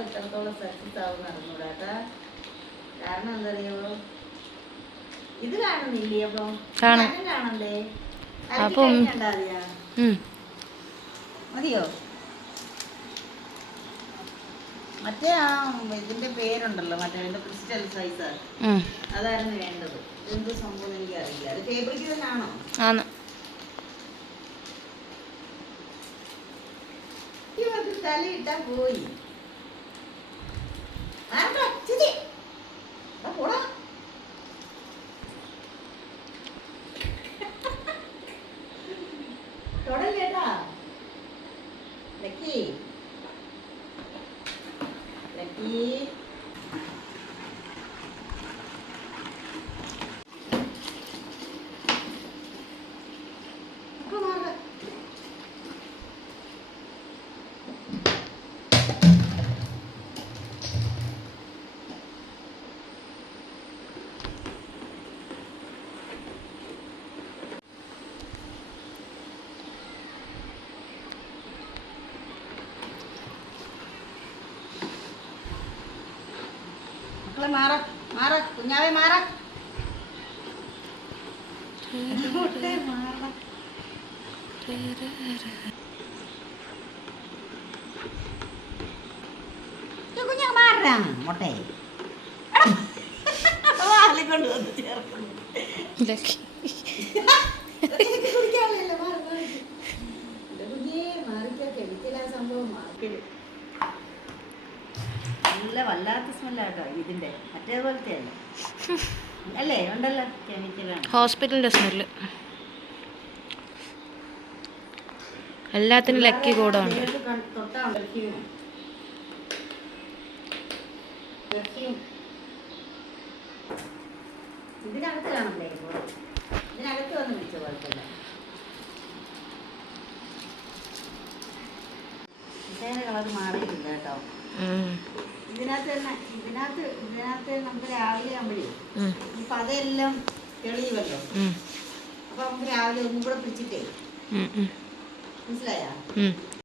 എത്രത്തോളം സക്സസ് ആവും അറിഞ്ഞൂടാ. കാരണം എന്താ അറിയുമോ, ഇത് കാണുന്നില്ലേ? അപ്പൊ കാണണ്ടേ? മതിയോ? മറ്റേ ആ ഇതിന്റെ പേരുണ്ടല്ലോ, മറ്റേ ക്രിസ്റ്റൽ സൈസ്, അതായിരുന്നു വേണ്ടത്. എന്ത് സംഭവം എനിക്ക് അറിയില്ല. അത് ഫേബ്രിക് തന്നെയാണോ? തലയിട്ടാ പോയി. തൊടല്ലേട്ടാ ലക്കി, ലക്കി. മാറ കുഞ്ഞാവേ, മാറ. കുഞ്ഞാ മാറാ മൊട്ടെ കൊണ്ട് വന്ന് ചേർക്കുന്നു. സംഭവം മാർക്കല് നല്ല വല്ലാത്ത സ്മെല്ലാട്ടോ ഇതിന്റെ. മറ്റേപോലത്തെ അല്ല അല്ലേ? ഉണ്ടല്ലോ കെമിക്കലാണ്. ഹോസ്പിറ്റലിന്റെ സ്മെല്ല് എല്ലാത്തിനും ലക്കി കൂടെ ഉണ്ട്. ഇതിനകത്ത് കാണണ്ടേ? ഇതിനകത്ത് വന്ന് വിളിച്ച കുഴപ്പമില്ല. കളർ മാറിയിട്ടില്ല കേട്ടോ. ഇതിനകത്ത് നമുക്ക് രാവിലെ ആകുമ്പോഴേ ഇപ്പൊ അതെല്ലാം തെളിയുമല്ലോ. അപ്പൊ നമുക്ക് രാവിലെ ഒന്നും കൂടെ പിടിച്ചിട്ടേ, മനസ്സിലായോ?